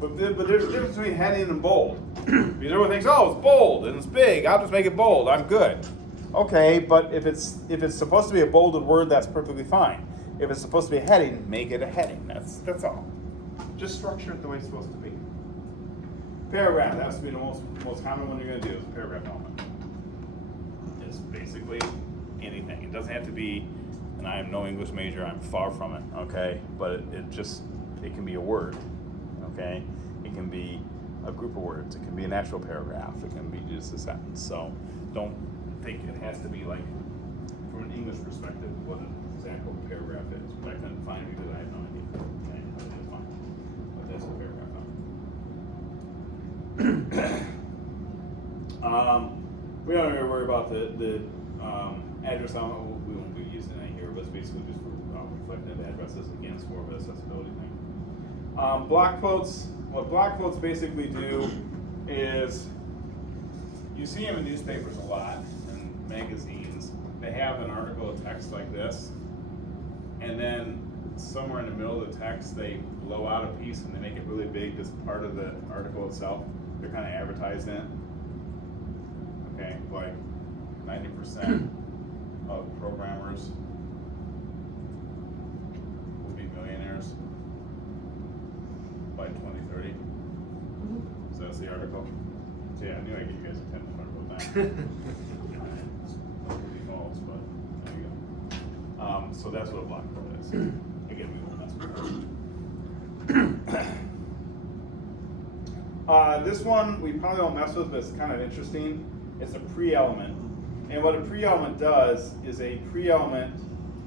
But there's a difference between heading and bold. Because everyone thinks, oh, it's bold and it's big. I'll just make it bold. I'm good. Okay, but if it's supposed to be a bolded word, that's perfectly fine. If it's supposed to be a heading, make it a heading. That's all. Just structure it the way it's supposed to be. Paragraph. That has to be the most common one you're going to do is a paragraph element. is basically anything. It doesn't have to be, and I am no English major, I'm far from it, okay? But it can be a word, okay? It can be a group of words. It can be an actual paragraph. It can be just a sentence. So don't think it has to be like, from an English perspective, what an exact paragraph is. But I couldn't find it because I had no idea. Okay, that's fine. But that's a paragraph. We don't even worry about the address element. We won't be using that here, but it's basically just for reflecting the addresses against more of an accessibility thing. Block quotes. What block quotes basically do is, you see them in newspapers a lot, and magazines. They have an article of text like this, and then somewhere in the middle of the text they blow out a piece and they make it really big, just part of the article itself. They're kind of advertising it. Okay, like 90% of programmers will be millionaires by 2030. So that's the article. So yeah, I knew I'd get you guys attention about that. It's completely false, but there you go. So that's what a block quote is. Again, we won't mess with that. This one we probably won't mess with, but it's kind of interesting. It's a pre-element. And what a pre-element does is a pre-element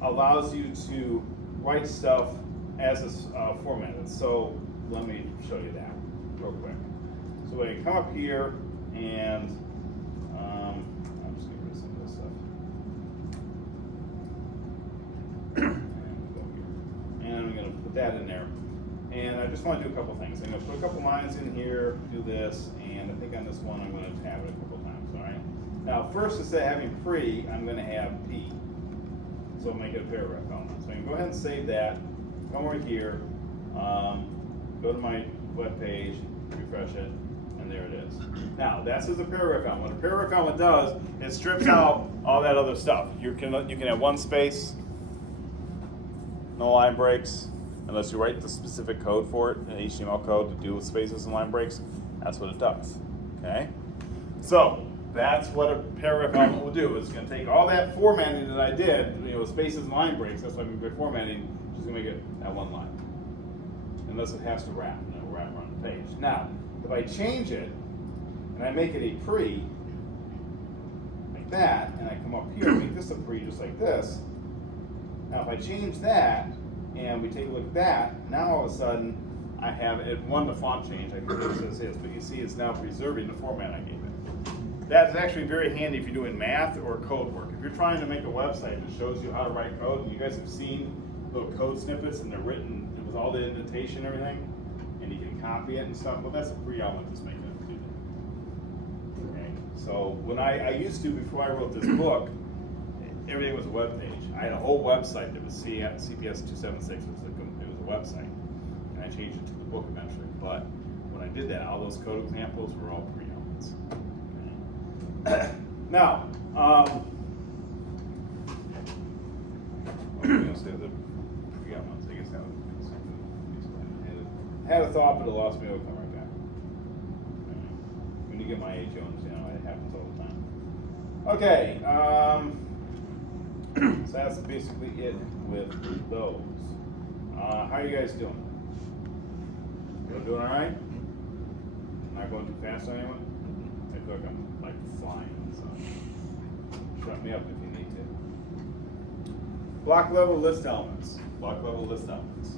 allows you to write stuff as it's formatted. So let me show you that real quick. So I come up here and I'm just going to get rid of some of this stuff. And I'm going to put that in there. And I just want to do a couple things. I'm going to put a couple lines in here, do this, and I think on this one I'm going to tab it a couple times, all right? Now first, instead of having pre, I'm going to have P. So I'll make it a paragraph element. So I can go ahead and save that, come over here, go to my web page, refresh it, and there it is. Now that's as a paragraph element. What a paragraph element does, it strips out all that other stuff. You can have one space, no line breaks, unless you write the specific code for it, an HTML code to deal with spaces and line breaks. That's what it does. Okay? So that's what a paragraph element will do. It's going to take all that formatting that I did, spaces and line breaks. That's what I mean by formatting. Just going to make it that one line, unless it has to wrap. And it'll wrap around the page. Now, if I change it and I make it a pre, like that, and I come up here and make this a pre just like this. Now, if I change that and we take a look at that, now all of a sudden I have it. The font change. I can do this as is, but you see it's now preserving the format I gave it. That's actually very handy if you're doing math or code work. If you're trying to make a website that shows you how to write code, and you guys have seen little code snippets and they're written with all the indentation and everything, and you can copy it and stuff, well, that's a pre-element that's making it do that. Okay, so when I used to, before I wrote this book, everything was a web page. I had a whole website that was Cps276. It was a website, and I changed it to the book eventually. But when I did that, all those code examples were all pre-elements. Okay. Now, I'm going to say the pre-elements. I guess that was I had a thought, but it lost me. It'll come right back. When you get my age, you understand it happens all the time. Okay. So that's basically it with those. How are you guys doing? You doing all right? Not going too fast on anyone? I feel like I'm like flying. So shut me up if you need to. Block level list elements. Block level list elements.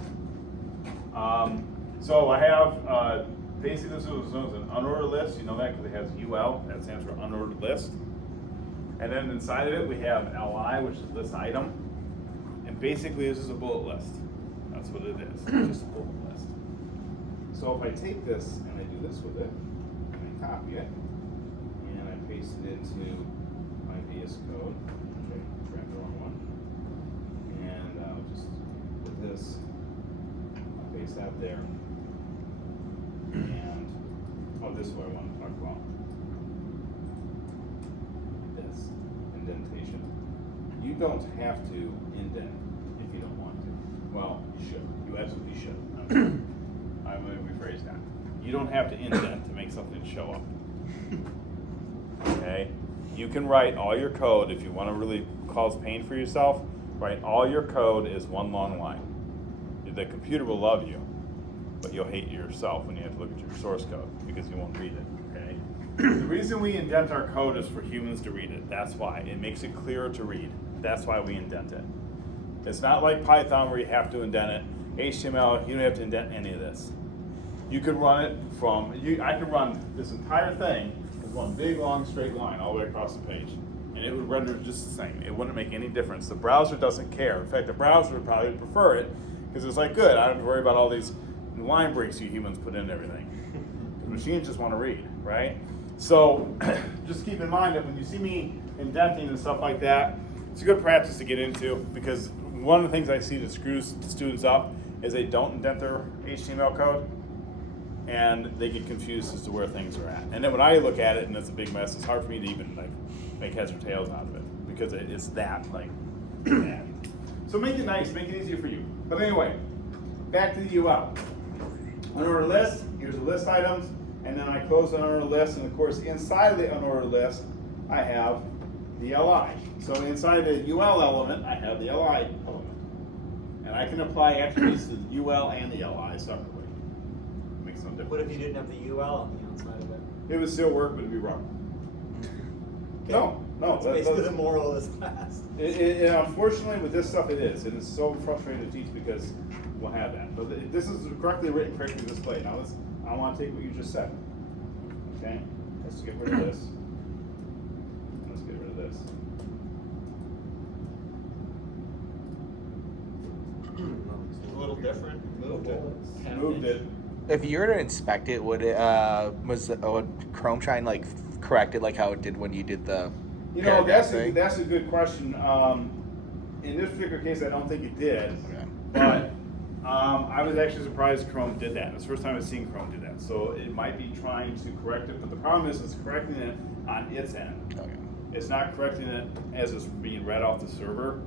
So I have basically this is known as an unordered list. You know that because it has UL. That stands for unordered list. And then inside of it, we have LI, which is list item. And basically, this is a bullet list. That's what it is. It's just a bullet list. So if I take this and I do this with it, and I copy it, and I paste it into my VS Code, which I grabbed the wrong one, and I'll just put this, I'll paste that there, and, this is what I want to talk about. Indentation. You don't have to indent if you don't want to. Well, you should. You absolutely should. I'm going to rephrase that. You don't have to indent to make something show up. Okay? you can write all your code if you want to really cause pain for yourself. Write all your code is one long line. The computer will love you, but you'll hate yourself when you have to look at your source code because you won't read it. Okay. The reason we indent our code is for humans to read it. That's why it makes it clearer to read. That's why we indent it. It's not like Python where you have to indent it. HTML, you don't have to indent any of this. You could run it from, I could run this entire thing as one big long straight line all the way across the page. And it would render just the same. It wouldn't make any difference. The browser doesn't care. In fact, the browser would probably prefer it because it's like, good, I don't have to worry about all these line breaks you humans put in everything. The machines just want to read, right? So just keep in mind that when you see me indenting and stuff like that, it's a good practice to get into because one of the things I see that screws students up is they don't indent their HTML code and they get confused as to where things are at. And then when I look at it and it's a big mess, it's hard for me to even like make heads or tails out of it because it's that like bad. So make it nice, make it easier for you. But anyway, back to the UL. Unordered list, here's the list items, and then I close the unordered list, and of course inside of the unordered list, I have the LI. So inside the UL element, I have the LI element. And I can apply attributes to the UL and the LI separately. Makes no difference. What if you didn't have the UL on the outside of it? It would still work, but it'd be wrong. No. That's basically the moral of this class. Unfortunately, with this stuff, it is. And it's so frustrating to teach because we'll have that. But this is correctly written, correctly displayed. Now, I want to take what you just said. Okay? Let's get rid of this. Let's get rid of this. A little different. Moved it. Moved it. If you were to inspect it, would would Chrome shine like correct it like how it did when you did the You know, paragraph that's thing? a good question. In this particular case, I don't think it did. Okay. But I was actually surprised Chrome did that. It's the first time I've seen Chrome do that. So it might be trying to correct it, but the problem is it's correcting it on its end. Okay. It's not correcting it as it's being read off the server.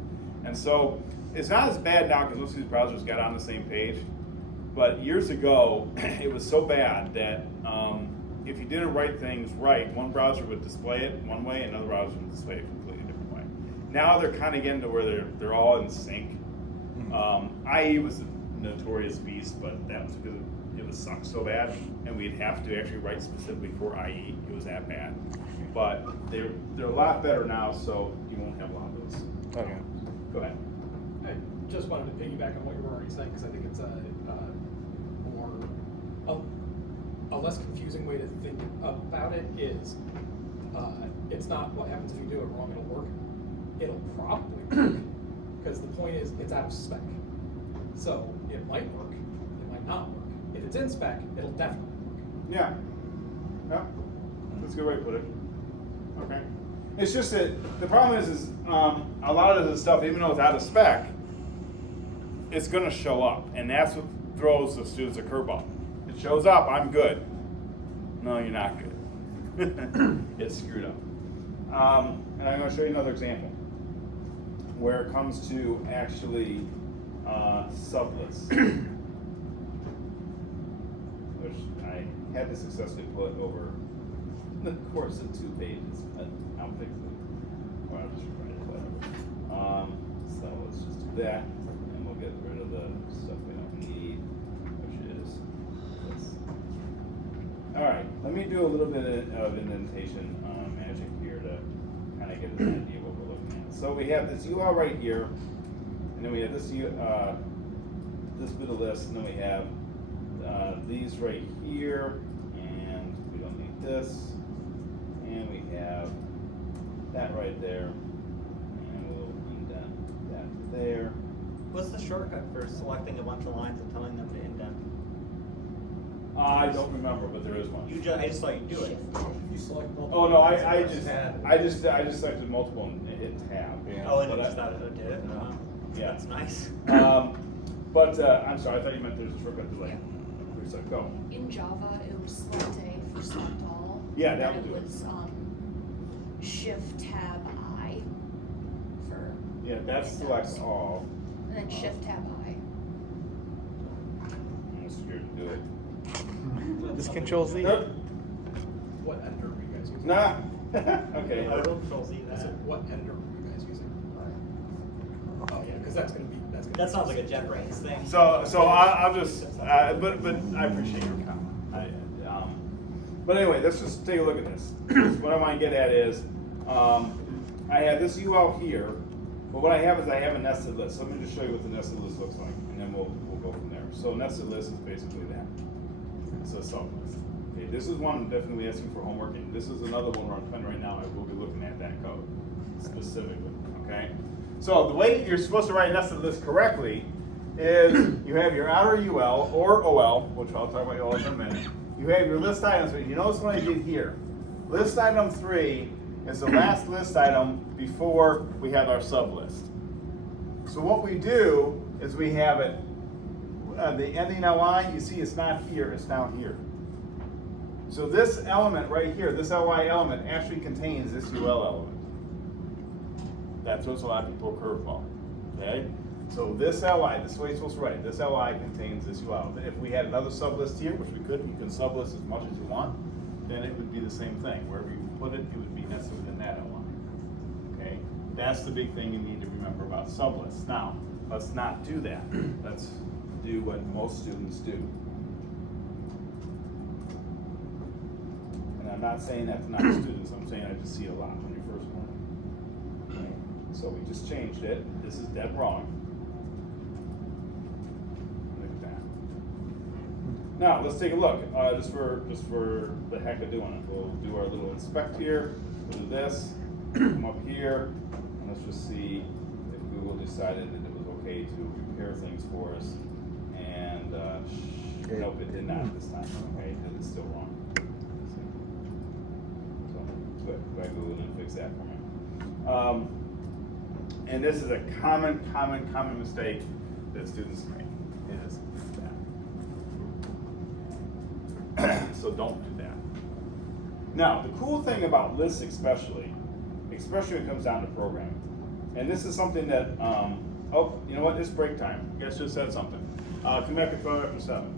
And so it's not as bad now because most of these browsers got on the same page. But years ago, it was so bad that if you didn't write things right, one browser would display it one way, another browser would display it a completely different way. Now they're kind of getting to where they're all in sync. IE was a notorious beast, but that was because it was sucked so bad, and we'd have to actually write specifically for IE. It was that bad. But they're a lot better now, so you won't have a lot of those. Okay. Go ahead. I just wanted to piggyback on what you were already saying because I think it's a less confusing way to think about it is it's not what happens if you do it wrong, it'll work. It'll probably work because the point is it's out of spec. So it might work, it might not work. If it's in spec, it'll definitely work. Yeah. Yeah. That's a good way to put it. Okay. It's just that the problem is a lot of the stuff, even though it's out of spec, it's going to show up, and that's what throws the students a curveball. It shows up, I'm good. No, you're not good. It's screwed up. And I'm going to show you another example where it comes to actually sublists, which I had to successfully put over the course of 2 pages, but I'll fix it. Or I'll just write it, whatever. So let's just do that, and we'll get rid of the stuff we don't need, which is this. All right, let me do a little bit of indentation magic here to kind of get an idea of what we're looking at. So we have this UL right here, and then we have this this bit of list, and then we have these right here, and we don't need this, and we have that right there, and we'll indent that there. What's the shortcut for selecting a bunch of lines and telling them to indent? I don't remember, but there is one. I just saw you do it. You select multiple. Oh no, I tab. just selected multiple and hit tab. Yeah. Oh, and But it just thought it did it? Yeah. That's nice. But I'm sorry, I thought you meant there's a shortcut to like, so go. In Java, it was select A for select all. Yeah, that and would do it. it was Shift Tab I for. Yeah, that selects all. And then Shift Tab I. I'm scared to do it. This controls Z. Nope. What editor are you guys using? Nah, Okay. I don't control Z So that. what editor are you guys using? Oh, yeah, because that's gonna be. That sounds like a JetBrains thing. So I'll just, but I appreciate your comment. But anyway, let's just take a look at this. What I want to get at is, I have this UL here, but what I have is I have a nested list. Let me just show you what the nested list looks like, and then we'll go from there. So nested list is basically that. It's a sub list. Okay, this is one I'm definitely asking for homework, and this is another one where I'm playing right now. I will be looking at that code specifically. Okay. So the way you're supposed to write a nested list correctly is you have your outer UL or OL, which I'll talk about OL in a minute. You have your list items, but you notice what I did here. List item 3 is the last list item before we have our sub list. So what we do is we have it, the ending LI, you see it's not here, it's down here. So this element right here, this LI element actually contains this UL element. That's what's a lot of people curveball, okay? So this LI, this is the way it's supposed to write, this LI contains this UL. If we had another sublist here, which we could, you can sublist as much as you want, then it would be the same thing. Wherever you put it, it would be nested within that LI, okay? That's the big thing you need to remember about sublists. Now, let's not do that. Let's do what most students do. And I'm not saying that to not students, I'm saying I just see it a lot when you're first learning. Okay? So we just changed it. This is dead wrong. Look at that. Now let's take a look. Just for the heck of doing it, we'll do our little inspect here. We'll do this. Come up here, and let's just see if Google decided that it was okay to repair things for us. And nope, it did not this time. Okay, it's still wrong. So good. Glad Google didn't fix that for me. And this is a common mistake that students make, is that. So don't do that. Now, the cool thing about lists especially when it comes down to programming, and this is something that, oh, you know what, it's break time. You guys should have said something. Come back at 12 after 7.